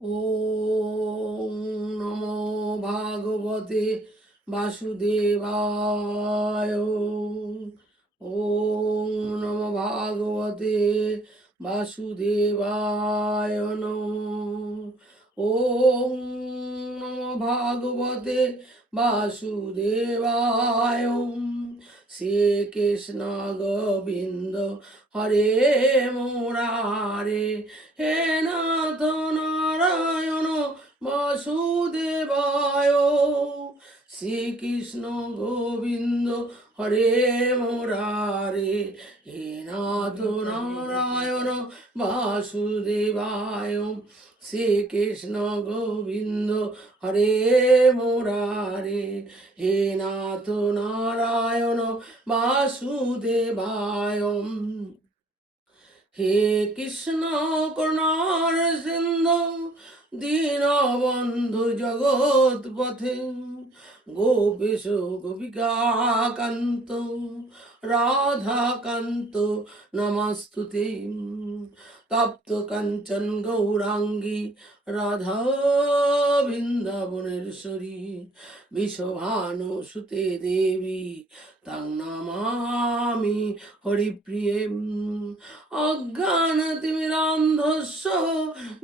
ওম নমো ভাগবতে বাসুদেবায়। ওম নমো ভাগবতে বাসুদেবায় নমঃ। ওম নমো ভাগবতে বাসুদেবায়। শ্রীকৃষ্ণ গোবিন্দ হরে মুরারে, হে নাথ নারায়ণ বাসুদেবায়। শ্রীকৃষ্ণ গোবিন্দ হরে মুরারে, হে নাথ নারায়ণ বাসুদেবায়। শ্রীকৃষ্ণ গোবিন্দ হরে মুরারে, হে নাথ নারায়ণ বাসুদেবায়। হে কৃষ্ণ করুণার সিন্ধু, দীনবন্ধু জগৎ পথে, গোপীশ গোপিকা কান্ত রাধা কান্ত নমস্তুতে। তপ্ত কাঞ্চন গৌরাঙ্গী রাধা বৃন্দাবনেশ্বরী, বিশ্বভানু সুতে দেবী তাং নমামি হরিপ্রিয়ে। অজ্ঞানতিমিরান্ধস্য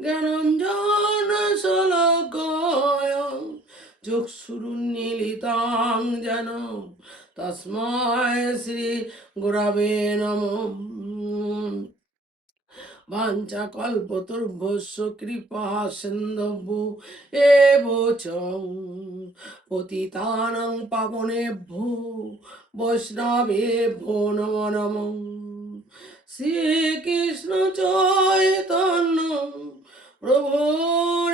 জ্ঞানাঞ্জন শলাকায়, চক্ষুরুন্মীলিতাং যেন তস্मै শ্রী গুরবে নমঃ। বাঞ্ছাকল্পতরুভ্যশ্চ কৃপা সিন্ধুভ্যো এব চ পতিতানাং পাবনেভ্যো বৈষ্ণবেভ্যো নমো নমঃ। শ্রীকৃষ্ণ চৈতন্য প্রভু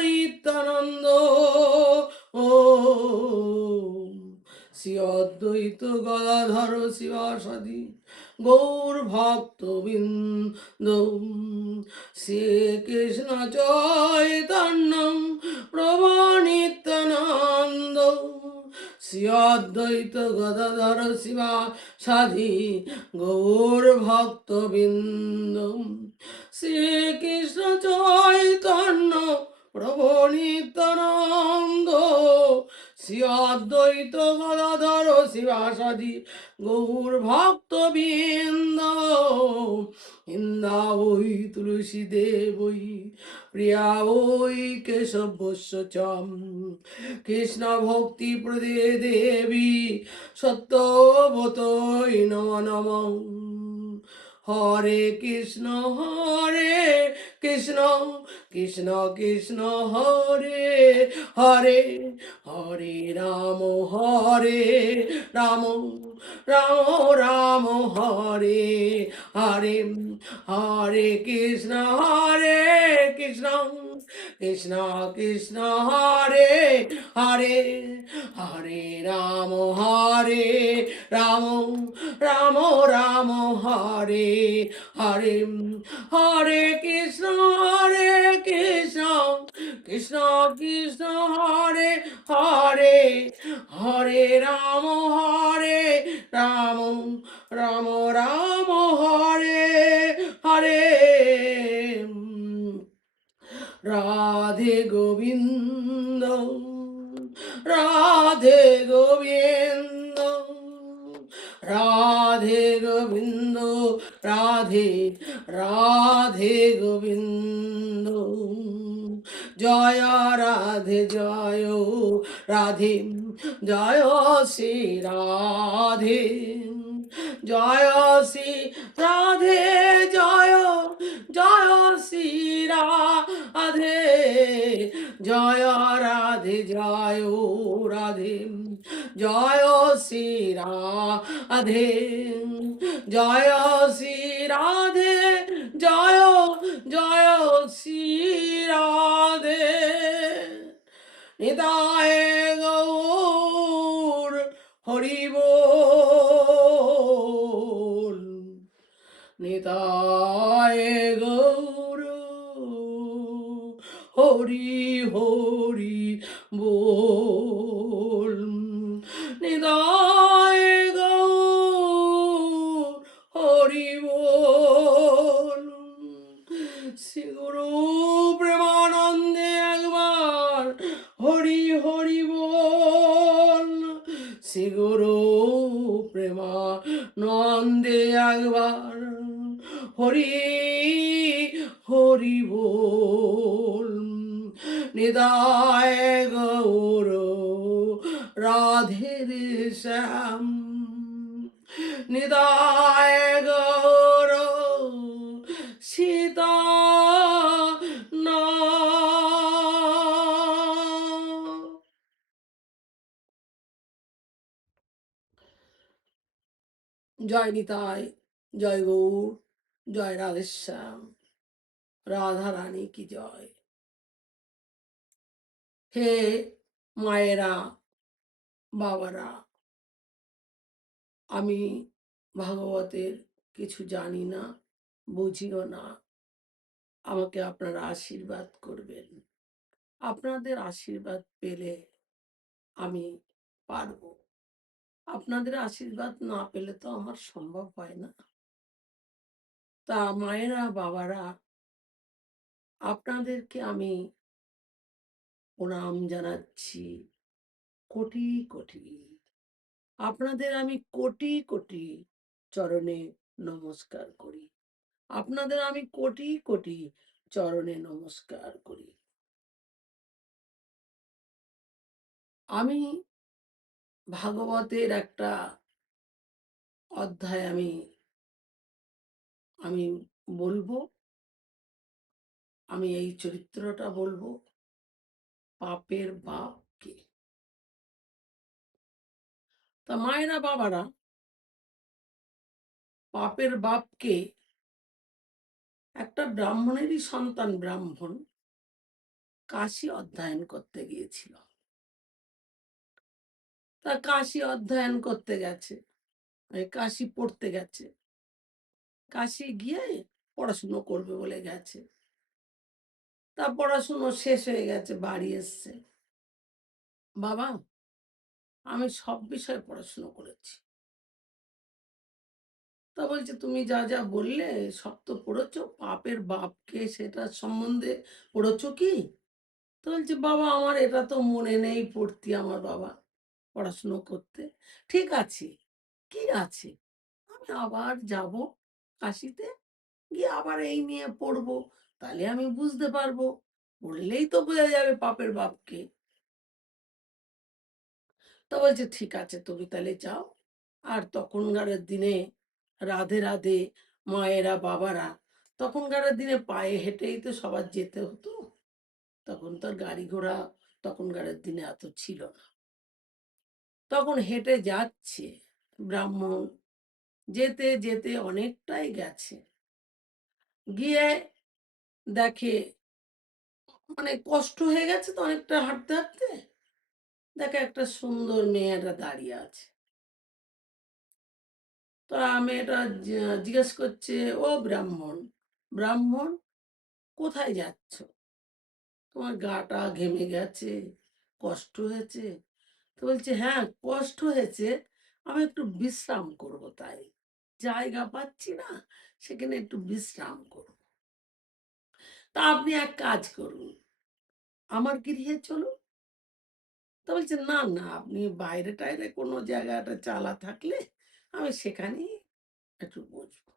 নিত্যানন্দ, ও শ্রী অদ্বৈত গদাধর শিবাসাদি গৌর ভক্তবৃন্দ। শ্রীকৃষ্ণ চৈতন্য প্রভু নিত্যানন্দ, শ্রী অদ্বৈত গদাধর শিবাসাদি গৌর ভক্তবৃন্দ। শ্রীকৃষ্ণ চৈতন্য প্রভু নিত্যানন্দ, শ্রী অদ্বৈত গদাধর শিবাসাদি গৌর ভক্তবৃন্দ। ইন্দা ওই তুলসী দেবই, প্রিয়া ওই কেশবস্য চ, কৃষ্ণ ভক্তি প্রদে দেবী সত্যবতৈ নমো নমঃ। হরে কৃষ্ণ কৃষ্ণ কৃষ্ণ কৃষ্ণ হরে হরে, হরে রাম রাম রাম হরে হরে, হরে কৃষ্ণ কৃষ্ণ কৃষ্ণ কৃষ্ণ হরে হরে, হরে রাম রাম রাম হরে হরে, হরে কৃষ্ণ কৃষ্ণ কৃষ্ণ কৃষ্ণ হরে হরে, হরে রাম রাম রাম হরে হরে। রাধে গোবিন্দ রাধে গোবিন্দ, রাধে গোবিন্দ রাধে রাধে গোবিন্দ। জয় রাধে জয় রাধে, জয় শ্রী রাধে, জয় শ্রী রাধে, জয় জয় শ্রী রাধে, জয় রাধে জয় রাধে, জয় শ্রী রাধে, জয় শ্রী রাধে, জয় জয় শ্রী রাধে। নিতাই গৌর হরি বল, নিতাই গৌর হরি হরি বল, নিতাই গৌর হরি বল। শ্রী গুরু প্রেমানন্দে হরি বল। নিতাই গৌর রাধে শ্যাম, নিতাই গৌর সীতা না। জয় নিতাই, জয় গৌর, জয় রাধেশ্যাম, রাধা রানী কি জয়। হে মায়েরা, বাবারা, আমি ভাগবতের কিছু জানি না, বুঝিও না, আমাকে আপনারা আশীর্বাদ করবেন। আপনাদের আশীর্বাদ পেলে আমি পারবো। আপনাদের আশীর্বাদ না পেলে তো আমার সম্ভব হয় না। তা মায়েরা, বাবারা, আপনাদেরকে আমি প্রণাম জানাচ্ছি কোটি কোটি। আপনাদের আমি কোটি কোটি চরণে নমস্কার করি। আপনাদের আমি কোটি কোটি চরণে নমস্কার করি। আমি ভাগবতের একটা অধ্যায় আমি বলবো। আমি এই চরিত্রটা বলবো, পাপের বাপ কে। তা মায়েরা, বাবারা, পাপের বাপকে একটা ব্রাহ্মণেরই সন্তান ব্রাহ্মণ কাশী অধ্যয়ন করতে গিয়েছিল। তা কাশী অধ্যয়ন করতে গেছে, কাশী পড়তে গেছে, কাশী গিয়ে পড়াশুনো করবে বলে গেছে। তা পড়াশুনো শেষ হয়ে গেছে, বাড়ি এসছে। বাবা, আমি সব বিষয়ে পড়াশুনো করেছি। তা বলছে, তুমি যা যা বললে সব তো পড়েছো, পাপের বাপকে সেটা সম্বন্ধে পড়েছো কি? তো বলছে, বাবা আমার এটা তো মনে নেই, পড়তি আমার বাবা পড়াশুনো করতে। ঠিক আছে, কি আছে, আমি আবার যাব কাশিতে, গিয়ে আবার এই নিয়ে পড়বো, তাহলে আমি বুঝতে পারবো। পড়লেই তো বোঝা যাবে পাপের বাপকে। তো বলছে, ঠিক আছে, তুমি তাহলে যাও। আর তখনকার দিনে রাধে রাধে মায়েরা, বাবারা, তখনকার দিনে পায়ে হেঁটেই তো সবার যেতে হতো। তখন তো আর গাড়ি ঘোড়া তখনকার দিনে এত ছিল না। তখন হেঁটে যাচ্ছে ব্রাহ্মণ, যেতে যেতে অনেকটাই গেছে, গিয়ে দেখে মানে কষ্ট হয়ে গেছে তো অনেকটা হাঁটতে হাঁটতে, দেখে একটা সুন্দর মেয়েটা দাঁড়িয়ে আছে। তো মেয়েটা জিজ্ঞেস করছে, ও ব্রাহ্মণ, ব্রাহ্মণ কোথায় যাচ্ছ? তোমার গাটা ঘেমে গেছে, কষ্ট হয়েছে? তো বলছে, হ্যাঁ কষ্ট হয়েছে, আমি একটু বিশ্রাম করব, তাই জায়গা পাচ্ছি না, সেখানে একটু বিশ্রাম করব। তা আপনি এক কাজ করুন, আমার গৃহে চলুন। তো বলছে, না না, আপনি বাইরে টাইরে কোনো জায়গাটা চালা থাকলে আমি সেখানেই একটু বসবো।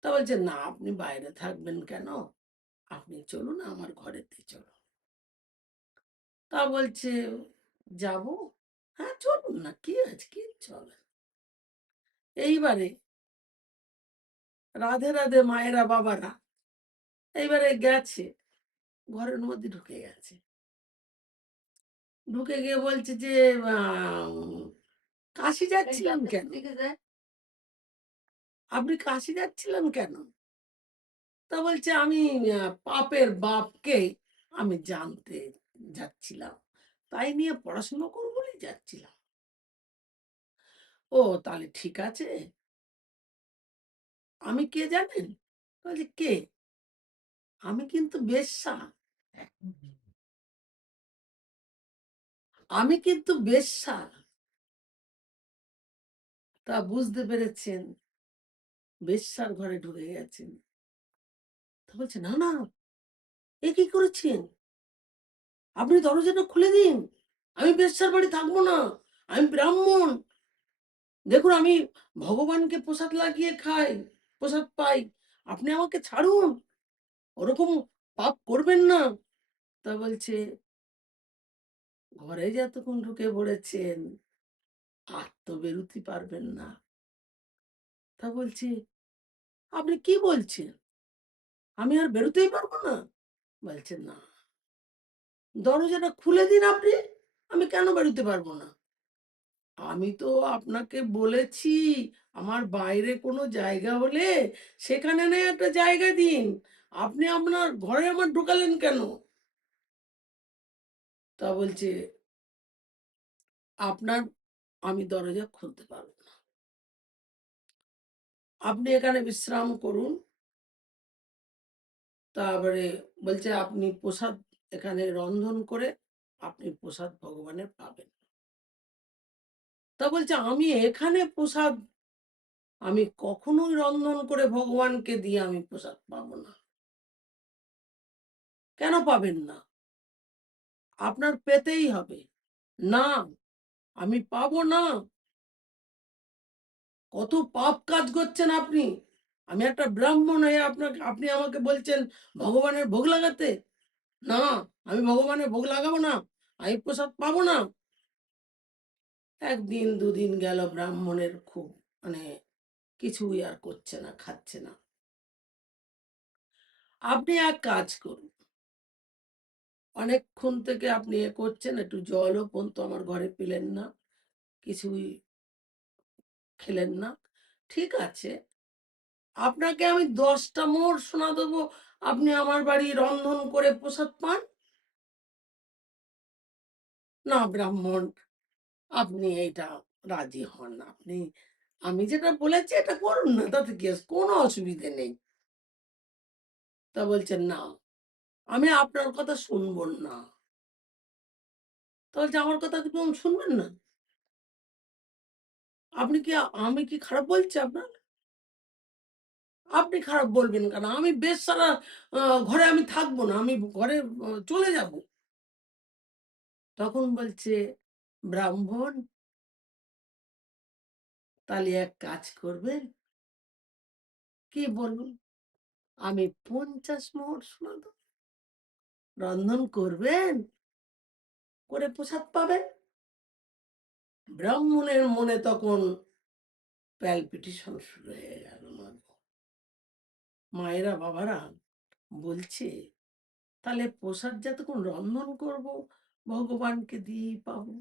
তা বলছে, না আপনি বাইরে থাকবেন কেন, আপনি চলুন আমার ঘরেতে চলুন। তা বলছে, যাব, হ্যাঁ চলুন না, কি আছে, কি চলে। এইবারে রাধে রাধে মায়েরা, বাবারা, এইবারে গেছে, ঘরের মধ্যে ঢুকে গেছে। ঢুকে গিয়ে বলছে যে, কাশি যাচ্ছিলেন কেন? আপনি কাশি যাচ্ছিলেন কেন? তা বলছে, আমি পাপের বাপকে আমি জানতে যাচ্ছিলাম, তাই নিয়ে পড়াশোনা করবো বলেই যাচ্ছিলাম। ও তাহলে ঠিক আছে, আমি কে জানেন? বলছে, কে? আমি কিন্তু বেশ্যা, আমি কিন্তু বেশ্যা। তা বুঝতে পেরেছেন, বেশ্যার ঘরে ঢুকে গেছেন। তা বলছে, না না, এ কি করেছেন? আপনি দরজাটা খুলে দিন, আমি বেশ্যার বাড়ি থাকবো না, আমি ব্রাহ্মণ। দেখুন আমি ভগবানকে প্রসাদ লাগিয়ে খাই, প্রসাদ পাই। আপনি আমাকে ছাড়ুন, ওরকম পাপ করবেন না। তা বলছে, ঘরে যে এতক্ষণ ঢুকে পড়েছেন, আর তো বেরুতে পারবেন না। তা বলছি, আপনি কি বলছেন? আমি আর বেরোতেই পারবো না? বলছে, না, দরজাটা খুলে দিন আপনি। আমি কেন বেরোতে পারবো না? আমি তো আপনাকে বলেছি, আমার বাইরে কোনো জায়গা হলে সেখানে নয় একটা জায়গা দিন। আপনি আপনার ঘরে আমার ঢোকালেন কেন? তা বলছে, আপনার আমি দরজা খুলতে পারব না। আপনি এখানে বিশ্রাম করুন। তারপরে বলছে, আপনি প্রসাদ এখানে রন্ধন করে আপনি প্রসাদ ভগবানের পাবেন। তা বলছে, আমি এখানে প্রসাদ আমি কখনোই রন্ধন করে ভগবানকে দিয়ে আমি প্রসাদ পাবো না। কেন পাবেন না? আপনার পেতেই হবে। না, আমি পাবো না। কত পাপ কাজ করছেন আপনি। আমি একটা ব্রাহ্মণ হয়ে আপনি আমাকে বলছেন ভগবানের ভোগ লাগাতে? না, আমি ভগবানের ভোগ লাগাবো না। আমি প্রসাদ পাবো না। একদিন দুদিন গেল, ব্রাহ্মণের খুব মানে কিছুই আর করছে না, খাচ্ছে না। আপনি এক কাজ করুন, অনেকক্ষণ থেকে আপনি করছেন, একটু জলও পর্যন্ত আমার ঘরে পেলেন না, কিছুই খেলেন না। ঠিক আছে, আপনাকে আমি ১০টা মোহর সোনা দেবো, আপনি আমার বাড়ি রন্ধন করে প্রসাদ পান। না ব্রাহ্মণ, আপনি এইটা রাজি হন না। আমি যেটা বলেছি এটা করুন না, তাতে কি আছে? কোনো অসুবিধে নেই। তা বলছেন, না, আমি আপনার কথা শুনবো না। তা বলছে, আমার কথা কি শুনবেন না? আপনি কি আমি কি খারাপ বলছি আপনার? আপনি খারাপ বলবেন কেন? আমি বেশ্যারা আ ঘরে আমি থাকবো না। আমি ঘরে চলে যাবো। তখন বলছে ব্রাহ্মণ, তাহলে এক কাজ করবেন। কি বলুন? আমি ৫০ মোহর সোনা দেব। রন্ধন করবেন, করে প্রসাদ পাবেন। ব্রাহ্মণের মনে তখন প্যালপিটেশন শুরু হয়ে গেল। মাগো! মায়েরা, বাবারা, বলছে, তাহলে প্রসাদ যতক্ষণ রন্ধন করব, ভগবানকে দিয়েই পাবো।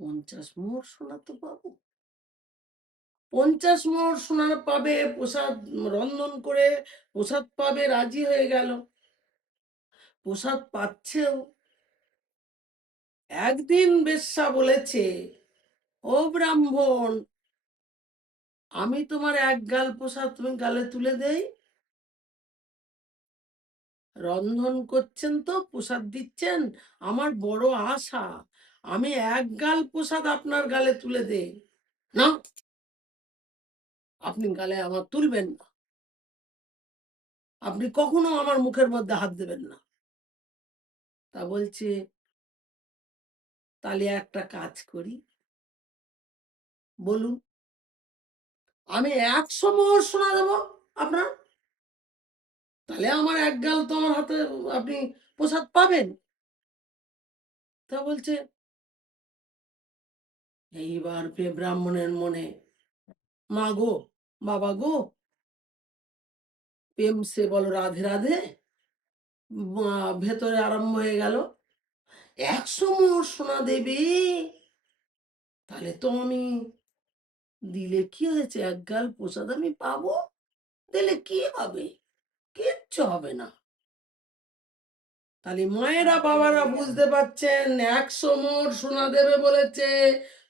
৫০ মোহর সোনা তো পাবো। ৫০ মোহর সোনা পাবে, প্রসাদ রন্ধন করে প্রসাদ পাবে, রাজি হয়ে গেল। প্রসাদ পাচ্ছেও। একদিন বেশ্যা বলেছে, ও ব্রাহ্মণ, আমি তোমার এক গাল প্রসাদ তুমি গালে তুলে দেই। রন্ধন করছেন তো প্রসাদ দিচ্ছেন, আমার বড় আশা, আমি এক গাল প্রসাদ আপনার গালে তুলে দেই। না, আপনি গালে আমার তুলবেন না। আপনি কখনো আমার মুখের মধ্যে হাত দেবেন না। তা বলছে, তাহলে একটা কাজ করি, বলুন। আমি ১০০ মোহর সোনা দেবো আপনার। তাহলে আমার এক গাল তো আমার হাতে আপনি প্রসাদ পাবেন। তা বলছে, এইবার ব্রাহ্মণের মনে, মা গো, বাবা গো, প্রেম সে বলো রাধে রাধে, ভেতরে আরম্ভ হয়ে গেল। ১০০ মোহর সোনা দেবে, তাহলে তো আমি দিলে কি হয়েছে, এক গাল প্রসাদ আমি পাবো। দিলে কি হবে? কিচ্ছু হবে না। তাহলে মায়েরা, বাবারা বুঝতে পারছেন, ১০০ মোহর সোনা দেবে বলেছে,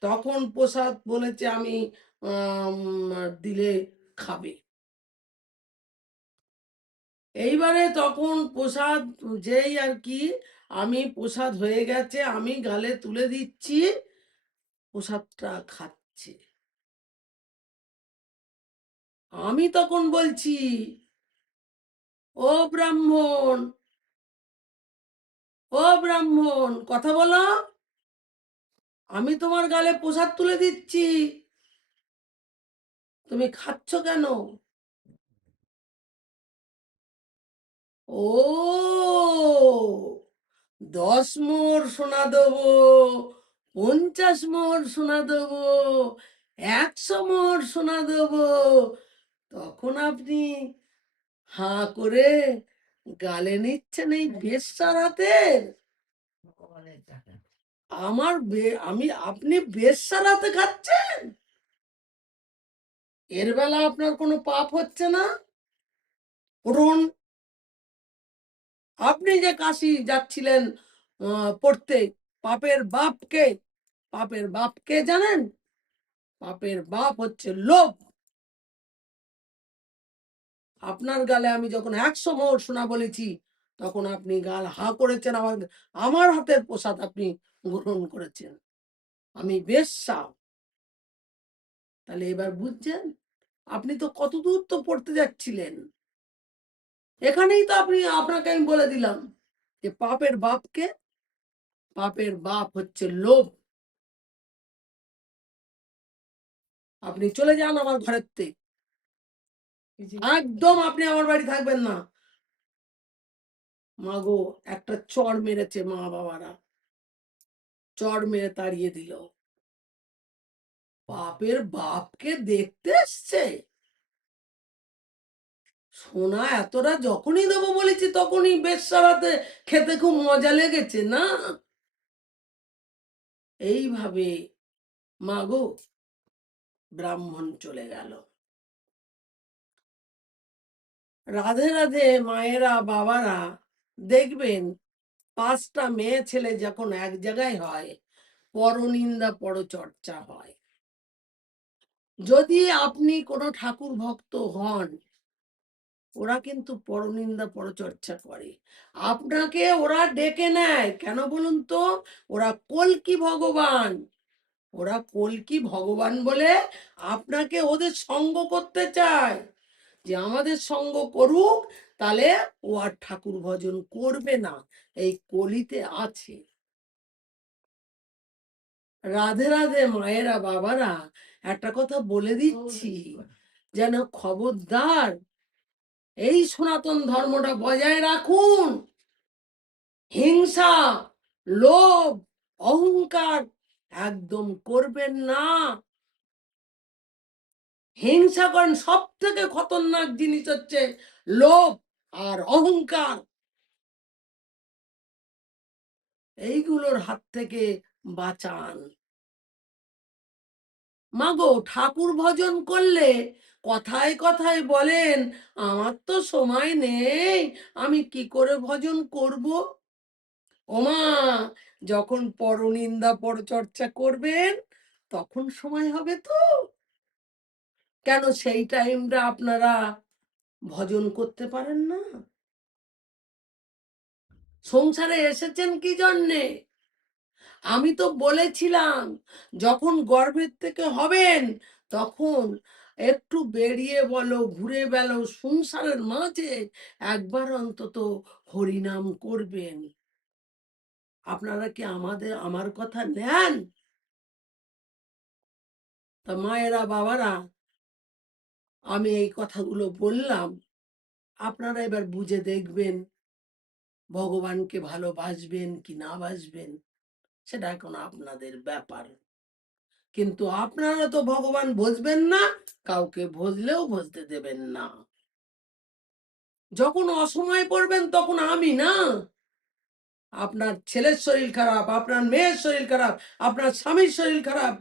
তখন প্রসাদ বলেছে আমি আম দিলে খাবে। এইবারে তখন প্রসাদ যেই আর কি, আমি প্রসাদ হয়ে গেছে, আমি গালে তুলে দিচ্ছি, প্রসাদটা খাচ্ছে। আমি তখন বলছি, ও ব্রাহ্মণ, ও ব্রাহ্মণ, কথা বলো। আমি তোমার গালে প্রসাদ তুলে দিচ্ছি, তুমি খাচ্ছ কেন? ও ১০ মোহর সোনা দেবো, ৫০ মোহর সোনা দেবো, ১০০ মোহর সোনা দেবো, তখন আপনি হাঁ করে গালে নিচ্ছেন এই বেশ্যার হাতের। আপনি বেশ্যার হাতে খাচ্ছেন। এর বেলা আপনার কোনো পাপ হচ্ছে না? উঠুন। আপনি যে কাশী যাচ্ছিলেন পড়তে, পাপের বাপ কে? পাপের বাপ কে জানেন? পাপের বাপ হচ্ছে লোভ। আপনার গালে আমি যখন ১০০ মোহর সোনা বলেছি, তখন আপনি গাল হাঁ করেছেন, আমার হাতের প্রসাদ আপনি গ্রহণ করেছেন। আমি বেশ্যা। তাহলে এবার বুঝছেন? আপনি তো কতদূর তো পড়তে যাচ্ছিলেন। এখানেই তো আপনাকে আমি বলে দিলাম যে পাপের বাপ কে? পাপের বাপ হচ্ছে লোভ। আপনি চলে যান আমার ঘরের থেকে। একদম আপনি আমার বাড়ি থাকবেন না। মাগো একটা চড় মেরেছে মা-বাবারা। চড় মেরে তাড়িয়ে দিল। বাপের বাপকে দেখতে এসছে? সোনা এতটা যখনই দেবো বলেছি তখনই বেশ্যার হাতে খেতে খুব মজা লেগেছে না? এইভাবে মাগো ব্রাহ্মণ চলে গেল। রাধে রাধে মায়েরা বাবারা দেখবেন ৫টা মেয়ে ছেলে যখন এক জায়গায় হয়, পরনিন্দা পরচর্চা হয়। যদি আপনি কোনো ঠাকুর ভক্ত হন, ওরা কিন্তু পরনিন্দা পরচর্চা করে। আপনাকে ওরা ডেকে নেয়। কেন বলুন তো? ওরা কল্কি ভগবান। ওরা কল্কি ভগবান বলে আপনাকে ওদের সঙ্গ করতে চায়। যে আমাদের সঙ্গ করুক, তাহলে ও আর ঠাকুর ভজন করবে না। এই কলিতে আছে। রাধে রাধে মায়েরা বাবারা, একটা কথা বলে দিচ্ছি, যেন খবরদার এই সনাতন ধর্মটা বজায় রাখুন। হিংসা, লোভ, অহংকার একদম করবেন না। হিংসা করেন, সব থেকে খতরনাক জিনিস হচ্ছে লোভ আর অহংকার। এইগুলোর হাত থেকে বাঁচান। মাগো ঠাকুর ভজন করলে কথায় কথায় বলেন, আমার তো সময় নেই, আমি কি করে ভজন করব? ওমা, যখন পরনিন্দা পরচর্চা করবেন তখন সময় হবে তো? কেন সেই টাইমটা আপনারা ভজন করতে পারেন না? সংসারে এসেছেন কি জন্যে? আমি তো বলেছিলাম যখন গর্ভের থেকে হবেন তখন একটু বেরিয়ে বলো, ঘুরে বেলো, সংসারের মাঝে একবার অন্তত হরিনাম করবেন। আপনারা কি আমার কথা নেন? তা মায়েরা বাবারা, আমি এই কথাগুলো বললাম, আপনারা এবার বুঝে দেখবেন ভগবানকে ভালোবাসবেন কি না বাসবেন, সেটা এখন আপনাদের ব্যাপার। কিন্তু আপনারা তো ভগবান ভজবেন না, কাউকে ভজলেও ভজতে দেবেন না। যখন অসময়ে পড়বেন তখন আমি না, আপনার ছেলের শরীর খারাপ, আপনার মেয়ের শরীর খারাপ, আপনার স্বামীর শরীর খারাপ,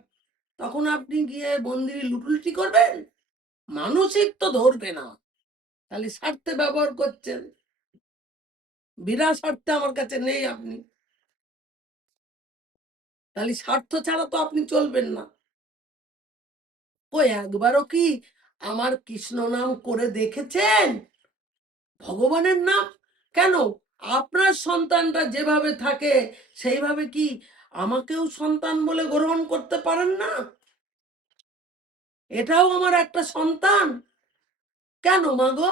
তখন আপনি গিয়ে মন্দিরে লুটুলুটি করবেন? মানসিক তো ধরবে না, খালি স্বার্থে ব্যবহার করছেন। বিনা স্বার্থে আমার কাছে নেই আপনি, তাহলে স্বার্থ ছাড়া তো আপনি চলবেন না। একবারও কি আমার কৃষ্ণ নাম করে দেখেছেন? ভগবানের নাম কেন? আপনার সন্তানটা যেভাবে থাকে সেইভাবে কি আমাকেও সন্তান বলে গ্রহণ করতে পারেন না? এটাও আমার একটা সন্তান। কেন মাগো?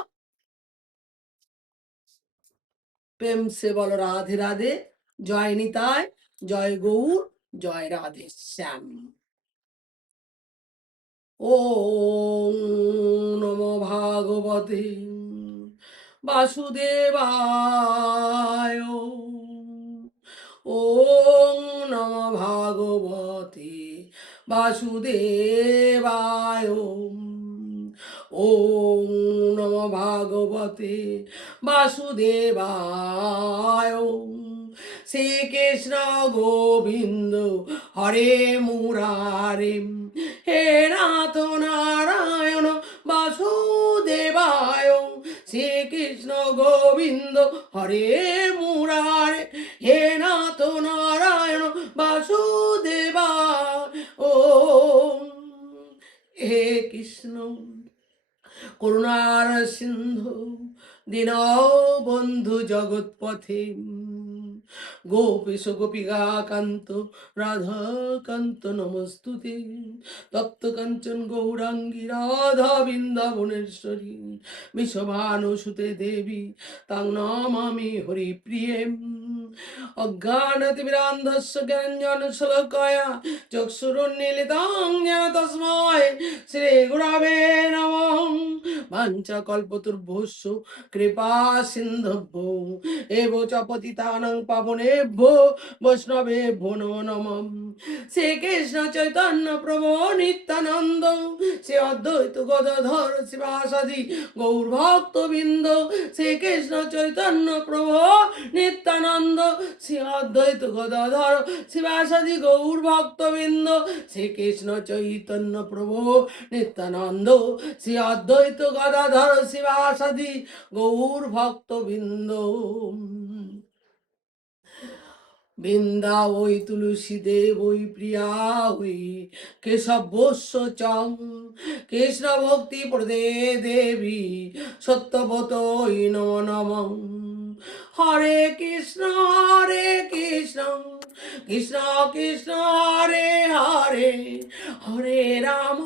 প্রেম সে বলো রাধে রাধে, জয় নিতাই, জয় গৌর, জয় রাধে শ্যাম। ওম নমো ভাগবতে বাসুদেবায়। ওং নম ভাগবতে বাসুদেবায়। ওং নম ভাগবতে বাসুদেবায়। শ্রীকৃষ্ণ গোবিন্দ হরে মুরারে, হে নাথ নারায়ণ বাসুদেবায়। শ্রীকৃষ্ণ গোবিন্দ হরে মুরারে, হে নাথ নারায়ণ বাসুদেবায়। ও হে কৃষ্ণ করুণার সিন্ধু দীনবন্ধু জগৎপথে, গোপীশ গোপিকা কান্ত রাধা কান্ত নমস্তুতে, তপ্ত কাঞ্চন গৌরাঙ্গী রাধা বৃন্দাবনেশ্বরী, বিশ্বভানুসুতে দেবী তাং নমামি হরিপ্রিয়ে। অজ্ঞানতিমিরান্ধস্য জ্ঞানাঞ্জনশলাকয়া চক্ষুरुन्मीलितं येन तस्मै श्रीगुरवे नमः। वाञ्छाकल्पतरुभ्यश्च कृपा सिन्धुभ्यो एव च पतितानां पावनेभ्यो वैष्णवेभ्यो नमो नमः। श्रीकृष्ण चैतन्य प्रभु नित्यानन्द, श्री अद्वैत गदाधर शिवासादि गौरभक्तवृन्द। श्रीकृष्ण चैतन्य प्रभु नित्यानन्द, श्री अद्वैत गदाधर शिवासादि गौरभक्तवृन्द। শ্রীকৃষ্ণ চৈতন্য প্রভু নিত্যানন্দ, শ্রী অদ্বৈত গদাধর শিবাসাদি গৌর ভক্তবৃন্দ। বৃন্দা ওই তুলসী দেব ওই প্রিয়া ওই কেশব বস্য চং, কৃষ্ণ ভক্তি প্রদে দেবী সত্যবত নম নম। হরে কৃষ্ণ কৃষ্ণ কৃষ্ণ হরে হরে, হরে রাম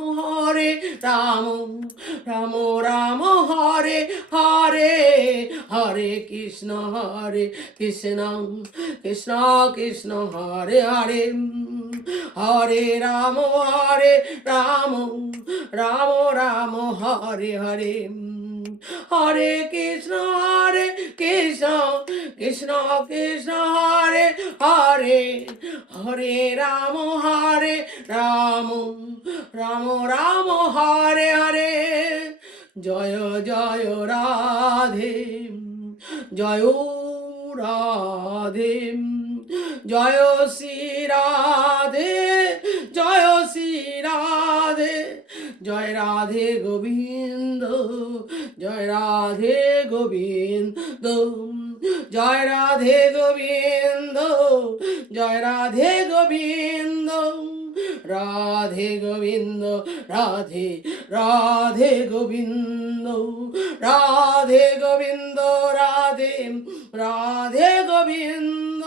রাম রাম হরে হরে, হরে কৃষ্ণ কৃষ্ণ কৃষ্ণ হরে হরে, হরে রাম রাম রাম হরে হরে। হরে কৃষ্ণ কৃষ্ণ কৃষ্ণ হরে হরে, হরে রাম রাম রাম হরে হরে। জয় জয় রাধে, জয় রাধে, জয় শ্রী রাধে, জয় শ্রী রাধে, জয় রাধে গোবিন্দ, জয় রাধে গোবিন্দ, জয় রাধে গোবিন্দ, জয় রাধে গোবিন্দ, রাধে গোবিন্দ, রাধে রাধে গোবিন্দ, রাধে গোবিন্দ, রাধে রাধে গোবিন্দ,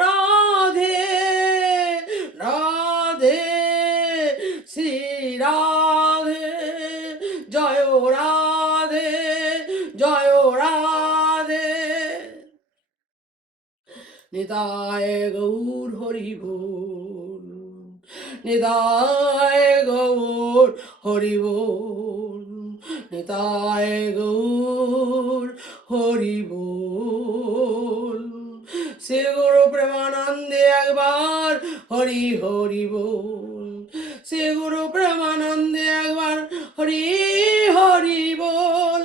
রাধে রাধে শ্রী রাধে, জয় রাধে জয় রাধে। নিতায় গৌর হরি বল, নিতায় গৌর হরি বল, নিতায় গৌর হরি বল। শ্রী গুরু প্রেমানন্দে একবার হরি হরি বল, শ্রী গুরু প্রেমানন্দে একবার হরি হরি বল,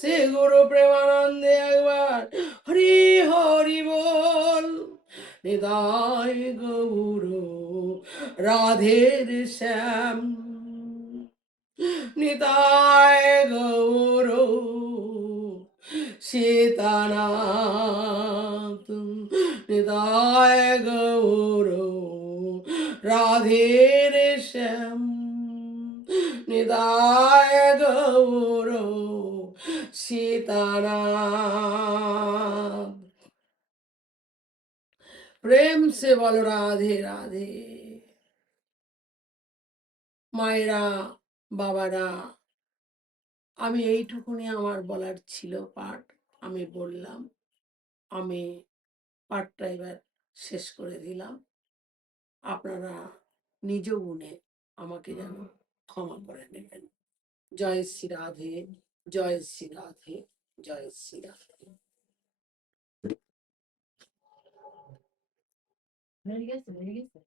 শ্রী গুরু প্রেমানন্দে একবার হরি হরি বল। নিতাই গৌর রাধের শ্যাম, নিতাই গৌর সীতানাথ, নিতাই গৌর রাধের শ্যাম, নিতাই গৌর সীতানাথ। প্রেম সে বলো রাধে রাধে। মায়েরা বাবারা, আমি এইটুকুনি আমার বলার ছিল পাঠ, আমি বললাম। আমি পাঠটা এবার শেষ করে দিলাম। আপনারা নিজ গুণে আমাকে যেন ক্ষমা করে নেবেন। জয় শ্রী রাধে, জয় শ্রী রাধে। জয় শ্রীরাম। হয়ে গেছে, হয়ে গেছে।